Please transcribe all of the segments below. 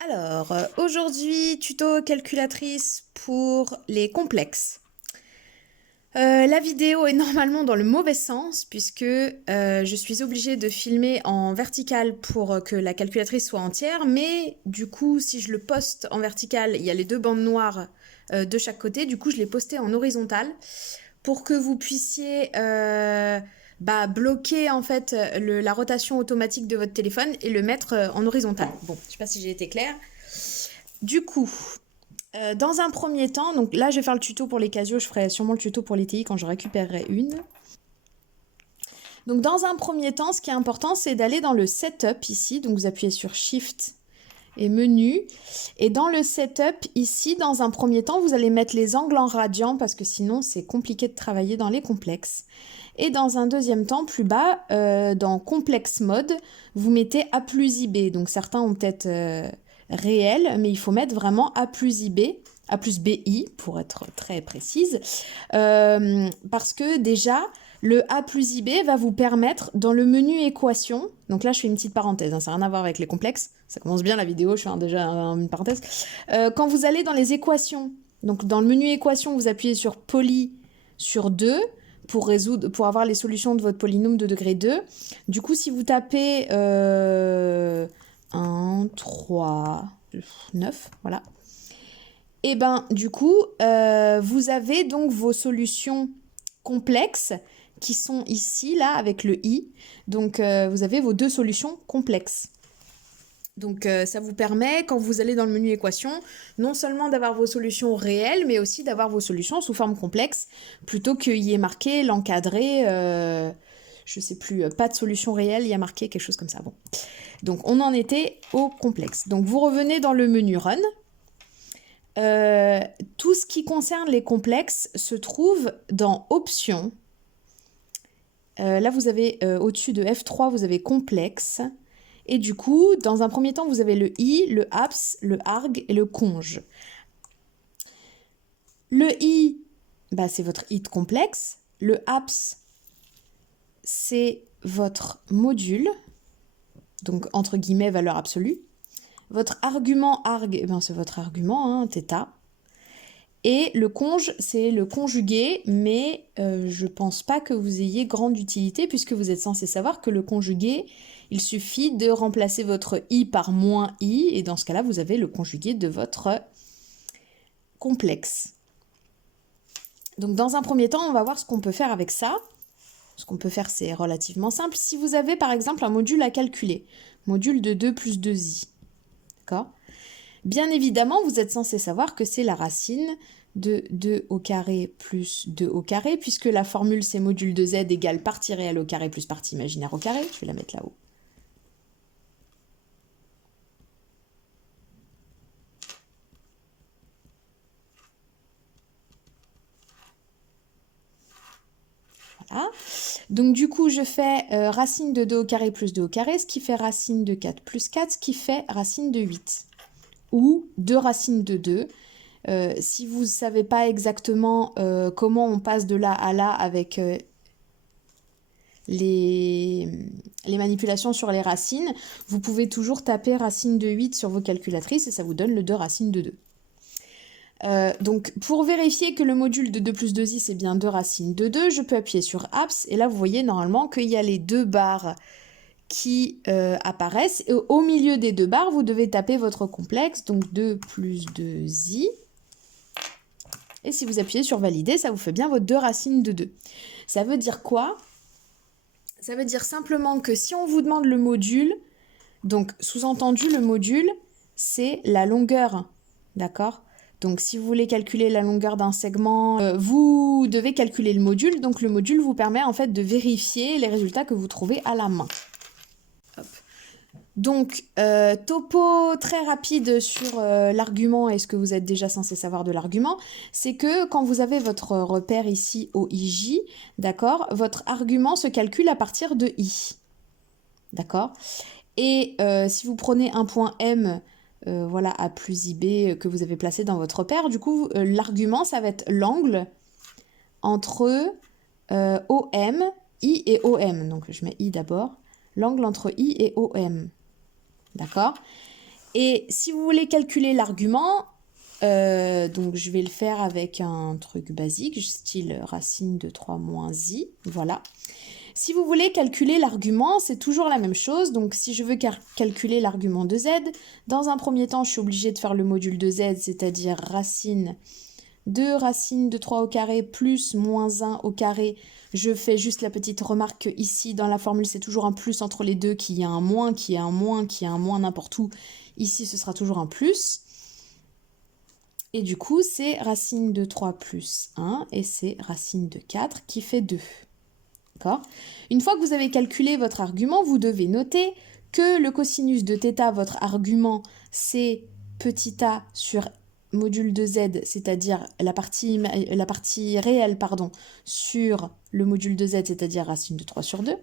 Alors, aujourd'hui, tuto calculatrice pour les complexes. La vidéo est normalement dans le mauvais sens puisque je suis obligée de filmer en vertical pour que la calculatrice soit entière, mais du coup, si je le poste en vertical, il y a les deux bandes noires de chaque côté, du coup, je l'ai posté en horizontal pour que vous puissiez bloquer en fait la rotation automatique de votre téléphone et le mettre en horizontal. Bon, je sais pas si j'ai été claire. Du coup, dans un premier temps, donc là je vais faire le tuto pour les Casio, je ferai sûrement le tuto pour les TI quand je récupérerai une. Donc dans un premier temps, ce qui est important, c'est d'aller dans le setup ici, donc vous appuyez sur Shift et menu. Et dans le setup ici, dans un premier temps, vous allez mettre les angles en radian parce que sinon c'est compliqué de travailler dans les complexes. Et dans un deuxième temps, plus bas, dans complexe mode, vous mettez A plus IB. Donc certains ont peut-être réel, mais il faut mettre vraiment A plus IB, A plus BI pour être très précise. Parce que déjà, le A plus IB va vous permettre dans le menu équation, donc là je fais une petite parenthèse, hein, ça n'a rien à voir avec les complexes, ça commence bien la vidéo, je fais déjà une parenthèse. Quand vous allez dans les équations, donc dans le menu équation, vous appuyez sur poly sur 2 pour avoir les solutions de votre polynôme de degré 2. Du coup, si vous tapez 1, 3, 9, voilà. Et ben du coup, vous avez donc vos solutions complexes qui sont ici, là, avec le i. Donc, vous avez vos deux solutions complexes. Donc, ça vous permet, quand vous allez dans le menu équation, non seulement d'avoir vos solutions réelles, mais aussi d'avoir vos solutions sous forme complexe, plutôt qu'il y ait marqué l'encadré, je sais plus, pas de solution réelle, il y a marqué quelque chose comme ça. Bon. Donc, on en était au complexe. Donc, vous revenez dans le menu Run. Tout ce qui concerne les complexes se trouve dans Options. Là, vous avez au-dessus de F3, vous avez complexe. Et du coup, dans un premier temps, vous avez le I, le APS, le ARG et le conge. Le I, c'est votre IT complexe. Le APS, c'est votre module, donc entre guillemets valeur absolue. Votre argument ARG, c'est votre argument, θ. Et le conge, c'est le conjugué, mais je pense pas que vous ayez grande utilité puisque vous êtes censé savoir que le conjugué, il suffit de remplacer votre i par moins i et dans ce cas-là, vous avez le conjugué de votre complexe. Donc dans un premier temps, on va voir ce qu'on peut faire avec ça. Ce qu'on peut faire, c'est relativement simple. Si vous avez par exemple un module à calculer, module de 2 plus 2i, d'accord ? Bien évidemment, vous êtes censé savoir que c'est la racine de 2 au carré plus 2 au carré, puisque la formule c'est module de z égale partie réelle au carré plus partie imaginaire au carré. Je vais la mettre là-haut. Voilà. Donc du coup, je fais racine de 2 au carré plus 2 au carré, ce qui fait racine de 4 plus 4, ce qui fait racine de 8. Ou 2 racines de 2. Si vous ne savez pas exactement comment on passe de là à là avec les manipulations sur les racines, vous pouvez toujours taper racine de 8 sur vos calculatrices et ça vous donne le 2 racines de 2. Donc pour vérifier que le module de 2 plus 2i c'est bien 2 racines de 2, je peux appuyer sur APS et là vous voyez normalement qu'il y a les deux barres qui apparaissent et au milieu des deux barres vous devez taper votre complexe, donc 2 plus 2i. Et si vous appuyez sur valider, ça vous fait bien votre 2 racines de 2. Ça veut dire quoi ? Ça veut dire simplement que si on vous demande le module, donc sous-entendu le module, c'est la longueur, d'accord ? Donc si vous voulez calculer la longueur d'un segment, vous devez calculer le module. Donc le module vous permet en fait de vérifier les résultats que vous trouvez à la main. Hop. Donc, topo très rapide sur l'argument et ce que vous êtes déjà censé savoir de l'argument, c'est que quand vous avez votre repère ici au IJ, d'accord, votre argument se calcule à partir de I, d'accord ? Et si vous prenez un point M, voilà, A plus IB que vous avez placé dans votre repère, du coup, l'argument, ça va être l'angle entre OM, I et OM. Donc, je mets I d'abord. L'angle entre I et OM. D'accord ? Et si vous voulez calculer l'argument, donc je vais le faire avec un truc basique, style racine de 3 moins i, voilà. Si vous voulez calculer l'argument, c'est toujours la même chose. Donc si je veux calculer l'argument de z, dans un premier temps, je suis obligée de faire le module de z, c'est-à-dire racine de 3 au carré plus moins 1 au carré. Je fais juste la petite remarque ici, dans la formule, c'est toujours un plus entre les deux, qu'il y a un moins, qu'il y a un moins, qu'il y a un moins n'importe où. Ici, ce sera toujours un plus. Et du coup, c'est racine de 3 plus 1, et c'est racine de 4 qui fait 2. D'accord ? Une fois que vous avez calculé votre argument, vous devez noter que le cosinus de θ, votre argument, c'est petit a sur module de z, c'est-à-dire la partie réelle, sur le module de z, c'est-à-dire racine de 3 sur 2,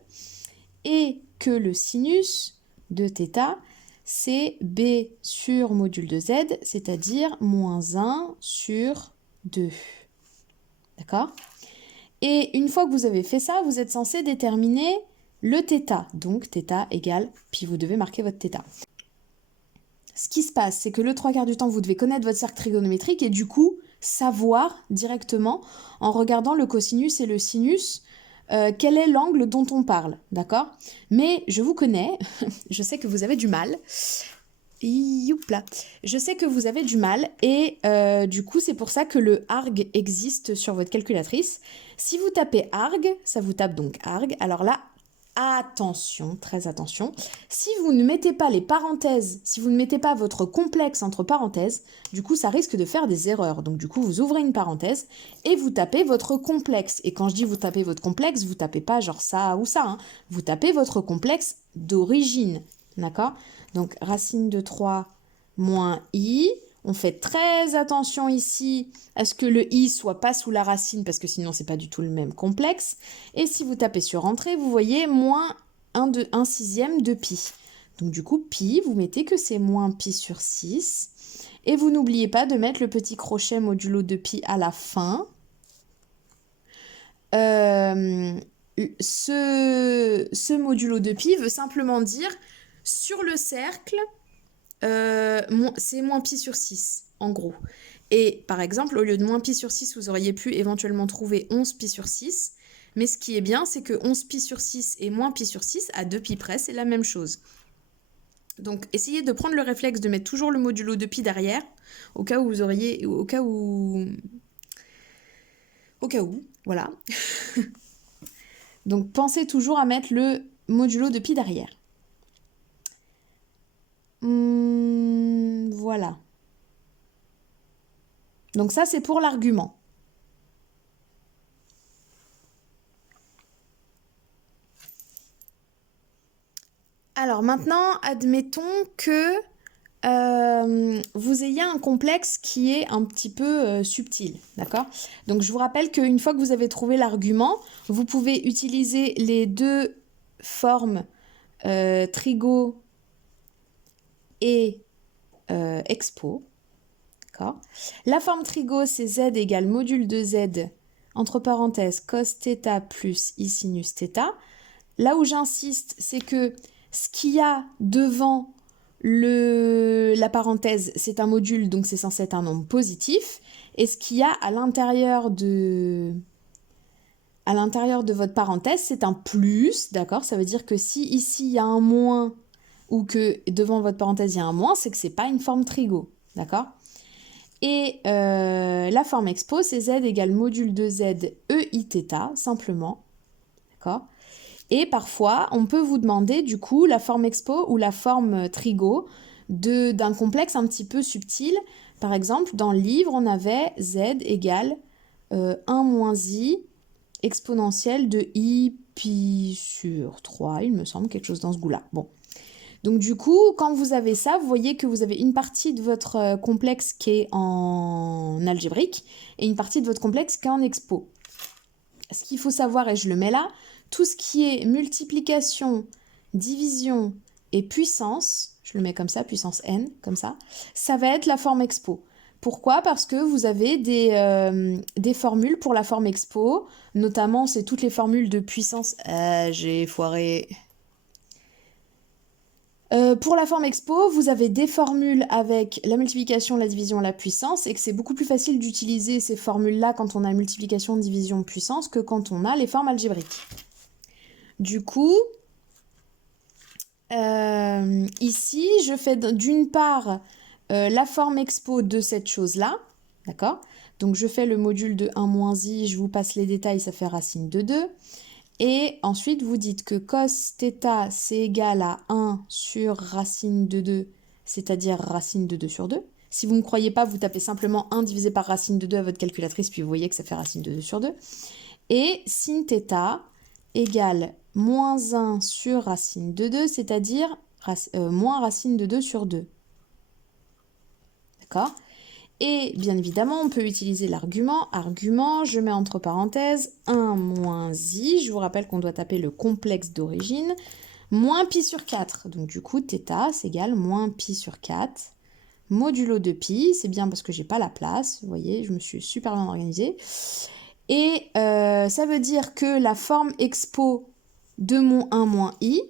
et que le sinus de θ, c'est b sur module de z, c'est-à-dire moins 1 sur 2. D'accord ? Et une fois que vous avez fait ça, vous êtes censé déterminer le θ. Donc θ égale, puis vous devez marquer votre θ. Ce qui se passe, c'est que le 3/4 du temps, vous devez connaître votre cercle trigonométrique et du coup, savoir directement, en regardant le cosinus et le sinus, quel est l'angle dont on parle, d'accord ? Mais je vous connais, je sais que vous avez du mal. Youpla. Je sais que vous avez du mal et du coup c'est pour ça que le arg existe sur votre calculatrice. Si vous tapez arg, ça vous tape donc arg. Alors là, attention, très attention. Si vous ne mettez pas les parenthèses, si vous ne mettez pas votre complexe entre parenthèses, du coup ça risque de faire des erreurs. Donc du coup vous ouvrez une parenthèse et vous tapez votre complexe. Et quand je dis vous tapez votre complexe, vous tapez pas genre ça ou ça, hein. Vous tapez votre complexe d'origine, d'accord ? Donc, racine de 3 moins i. On fait très attention ici à ce que le i soit pas sous la racine parce que sinon, c'est pas du tout le même complexe. Et si vous tapez sur entrée, vous voyez moins 1 sixième de pi. Donc, du coup, pi, vous mettez que c'est moins pi sur 6. Et vous n'oubliez pas de mettre le petit crochet modulo de pi à la fin. Ce modulo de pi veut simplement dire sur le cercle, c'est moins pi sur 6, en gros. Et par exemple, au lieu de moins pi sur 6, vous auriez pu éventuellement trouver 11 pi sur 6. Mais ce qui est bien, c'est que 11 pi sur 6 et moins pi sur 6, à 2 pi près, c'est la même chose. Donc, essayez de prendre le réflexe de mettre toujours le modulo de pi derrière, au cas où, voilà. Donc, pensez toujours à mettre le modulo de pi derrière. Voilà. Donc ça, c'est pour l'argument. Alors maintenant, admettons que vous ayez un complexe qui est un petit peu subtil, d'accord ? Donc je vous rappelle qu'une fois que vous avez trouvé l'argument, vous pouvez utiliser les deux formes trigo et expo. D'accord ? La forme trigo, c'est z égale module de z, entre parenthèses, cos θ plus i sinus θ. Là où j'insiste, c'est que ce qu'il y a devant la parenthèse, c'est un module, donc c'est censé être un nombre positif. Et ce qu'il y a à l'intérieur de votre parenthèse, c'est un plus, d'accord ? Ça veut dire que si ici il y a un moins ou que devant votre parenthèse il y a un moins, c'est que c'est pas une forme trigo, d'accord ? Et la forme expo, c'est z égale module de z eiθ, simplement, d'accord ? Et parfois, on peut vous demander du coup la forme expo ou la forme trigo d'un complexe un petit peu subtil. Par exemple, dans le livre, on avait z égale 1 moins i exponentielle de i pi sur 3, il me semble, quelque chose dans ce goût-là. Bon. Donc du coup, quand vous avez ça, vous voyez que vous avez une partie de votre complexe qui est en algébrique et une partie de votre complexe qui est en expo. Ce qu'il faut savoir, et je le mets là, tout ce qui est multiplication, division et puissance, je le mets comme ça, puissance n, comme ça va être la forme expo. Pourquoi ? Parce que vous avez des formules pour la forme expo, notamment c'est toutes les formules de puissance... j'ai foiré... Pour la forme expo, vous avez des formules avec la multiplication, la division, la puissance, et que c'est beaucoup plus facile d'utiliser ces formules-là quand on a multiplication, division, puissance que quand on a les formes algébriques. Du coup, ici, je fais d'une part la forme expo de cette chose-là, d'accord? Donc je fais le module de 1 moins i, je vous passe les détails, ça fait racine de 2. Et ensuite, vous dites que cos θ, c'est égal à 1 sur racine de 2, c'est-à-dire racine de 2 sur 2. Si vous ne me croyez pas, vous tapez simplement 1 divisé par racine de 2 à votre calculatrice, puis vous voyez que ça fait racine de 2 sur 2. Et sin θ égale moins 1 sur racine de 2, c'est-à-dire moins racine de 2 sur 2. D'accord? Et bien évidemment, on peut utiliser l'argument. Argument, je mets entre parenthèses 1 moins i. Je vous rappelle qu'on doit taper le complexe d'origine. Moins pi sur 4. Donc du coup, θ, c'est égal moins pi sur 4. Modulo de pi, c'est bien parce que j'ai pas la place. Vous voyez, je me suis super bien organisée. Et ça veut dire que la forme expo de mon 1 moins i,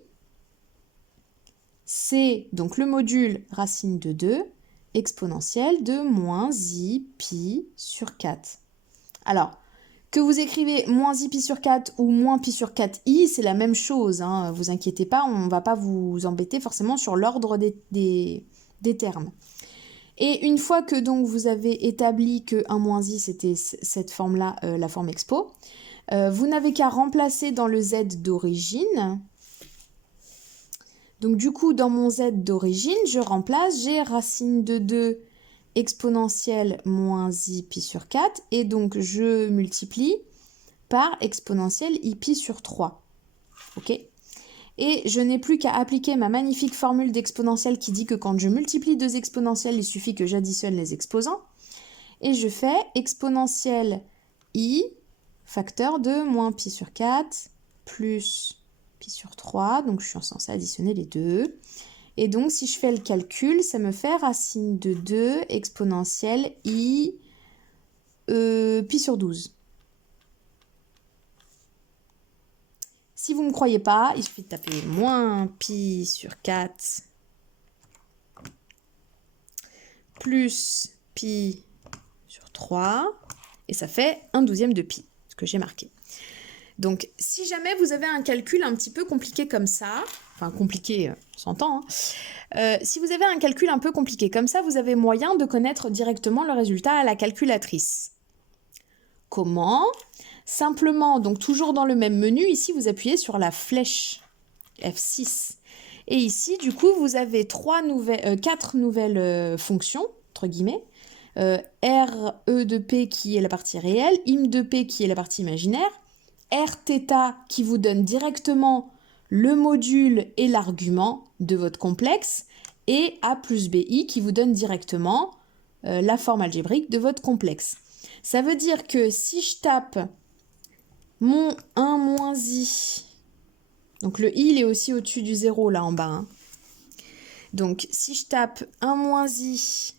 c'est donc le module racine de 2 exponentielle de moins i pi sur 4. Alors, que vous écrivez moins i pi sur 4 ou moins pi sur 4i, c'est la même chose, hein, vous inquiétez pas, on ne va pas vous embêter forcément sur l'ordre des termes. Et une fois que donc vous avez établi que 1 moins i, c'était cette forme-là, la forme expo, vous n'avez qu'à remplacer dans le z d'origine. Donc du coup, dans mon z d'origine, je remplace, j'ai racine de 2 exponentielle moins i pi sur 4, et donc je multiplie par exponentielle i pi sur 3. Ok ? Et je n'ai plus qu'à appliquer ma magnifique formule d'exponentielle qui dit que quand je multiplie deux exponentielles, il suffit que j'additionne les exposants. Et je fais exponentielle i, facteur de moins pi sur 4, plus pi sur 3, donc je suis censée additionner les deux. Et donc, si je fais le calcul, ça me fait racine de 2 exponentielle i pi sur 12. Si vous ne me croyez pas, il suffit de taper moins pi sur 4 plus pi sur 3, et ça fait 1/12 de pi, ce que j'ai marqué. Donc, si jamais vous avez un calcul un petit peu compliqué comme ça, enfin compliqué, on s'entend, hein, si vous avez un calcul un peu compliqué comme ça, vous avez moyen de connaître directement le résultat à la calculatrice. Comment ? Simplement, donc toujours dans le même menu, ici vous appuyez sur la flèche F6. Et ici, du coup, vous avez 4 nouvelles fonctions, entre guillemets. RE de P qui est la partie réelle, im de P qui est la partie imaginaire, Rθ qui vous donne directement le module et l'argument de votre complexe, et A plus BI qui vous donne directement la forme algébrique de votre complexe. Ça veut dire que si je tape mon 1 moins i, donc le i il est aussi au-dessus du 0 là en bas, hein. Donc si je tape 1 moins i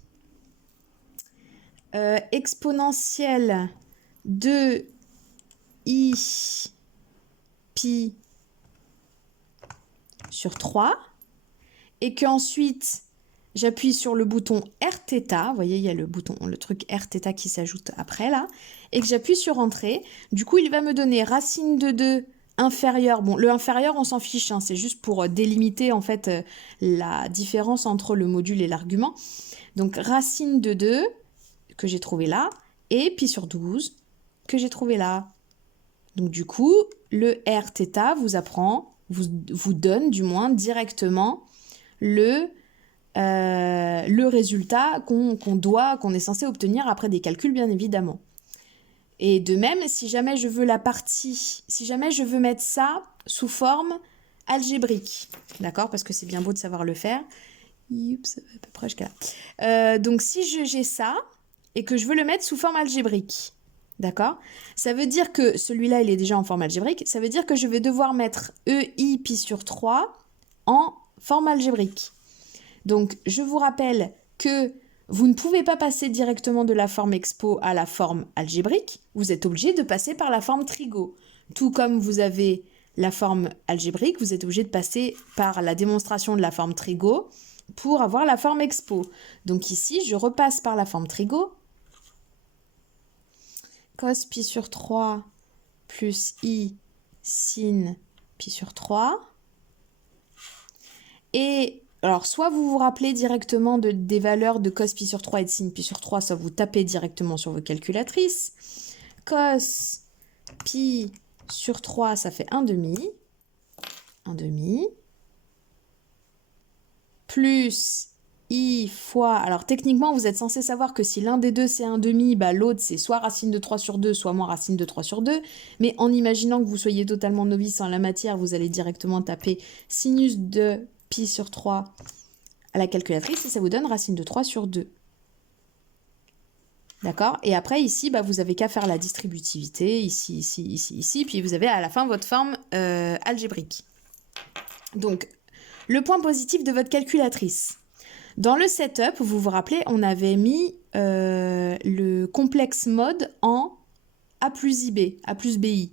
exponentielle de i pi sur 3, et qu'ensuite j'appuie sur le bouton Rθ, vous voyez il y a le truc Rθ qui s'ajoute après là, et que j'appuie sur entrée, du coup il va me donner racine de 2 inférieur, bon le inférieur on s'en fiche, hein, c'est juste pour délimiter en fait la différence entre le module et l'argument. Donc racine de 2 que j'ai trouvé là, et pi sur 12 que j'ai trouvé là. Donc du coup, le Rθ vous donne du moins directement le résultat qu'on est censé obtenir après des calculs, bien évidemment. Et de même, si jamais je veux mettre ça sous forme algébrique, d'accord, parce que c'est bien beau de savoir le faire. Oups, à peu près jusqu'à là. Donc si j'ai ça et que je veux le mettre sous forme algébrique, d'accord, ça veut dire que celui-là il est déjà en forme algébrique, ça veut dire que je vais devoir mettre EI pi sur 3 en forme algébrique. Donc je vous rappelle que vous ne pouvez pas passer directement de la forme expo à la forme algébrique, vous êtes obligé de passer par la forme trigo. Tout comme vous avez la forme algébrique, vous êtes obligé de passer par la démonstration de la forme trigo pour avoir la forme expo. Donc ici, je repasse par la forme trigo. Cos pi sur 3 plus i sin pi sur 3. Et alors, soit vous vous rappelez directement des valeurs de cos pi sur 3 et de sin pi sur 3, soit vous tapez directement sur vos calculatrices. Cos pi sur 3, ça fait 1/2. 1/2. Plus i fois... Alors, techniquement, vous êtes censé savoir que si l'un des deux, c'est 1/2, bah, l'autre, c'est soit racine de 3 sur 2, soit moins racine de 3 sur 2. Mais en imaginant que vous soyez totalement novice en la matière, vous allez directement taper sinus de pi sur 3 à la calculatrice et ça vous donne racine de 3 sur 2. D'accord? Et après, ici, bah, vous avez qu'à faire la distributivité, ici, ici, ici, ici, puis vous avez à la fin votre forme algébrique. Donc, le point positif de votre calculatrice. Dans le setup, vous vous rappelez, on avait mis le complexe mode en A plus IB, A plus BI.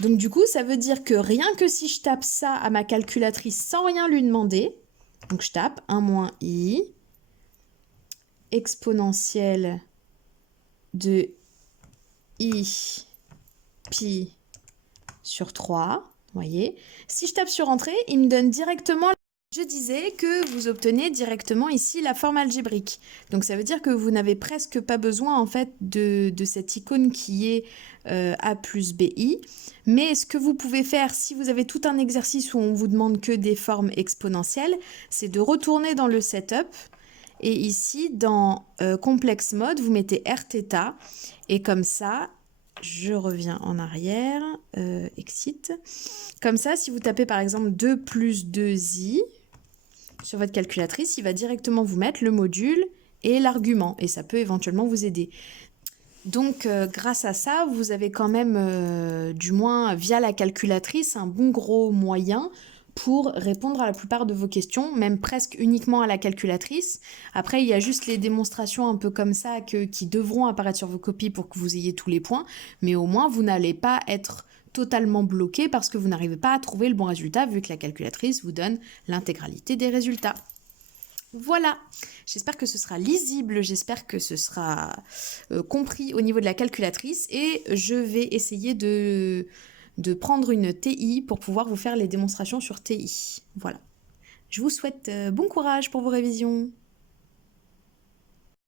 Donc du coup, ça veut dire que rien que si je tape ça à ma calculatrice sans rien lui demander, donc je tape 1 moins i exponentielle de i pi sur 3, vous voyez. Si je tape sur Entrée, il me donne directement... Je disais que vous obtenez directement ici la forme algébrique. Donc ça veut dire que vous n'avez presque pas besoin en fait de cette icône qui est A plus BI. Mais ce que vous pouvez faire si vous avez tout un exercice où on vous demande que des formes exponentielles, c'est de retourner dans le setup. Et ici, dans complexe mode, vous mettez Rθ. Et comme ça, je reviens en arrière, exit. Comme ça, si vous tapez par exemple 2 plus 2i, sur votre calculatrice, il va directement vous mettre le module et l'argument. Et ça peut éventuellement vous aider. Donc, grâce à ça, vous avez quand même, du moins via la calculatrice, un bon gros moyen pour répondre à la plupart de vos questions, même presque uniquement à la calculatrice. Après, il y a juste les démonstrations un peu comme ça qui devront apparaître sur vos copies pour que vous ayez tous les points. Mais au moins, vous n'allez pas être totalement bloqué parce que vous n'arrivez pas à trouver le bon résultat vu que la calculatrice vous donne l'intégralité des résultats. Voilà, j'espère que ce sera lisible, j'espère que ce sera compris au niveau de la calculatrice et je vais essayer de prendre une TI pour pouvoir vous faire les démonstrations sur TI. Voilà. Je vous souhaite bon courage pour vos révisions.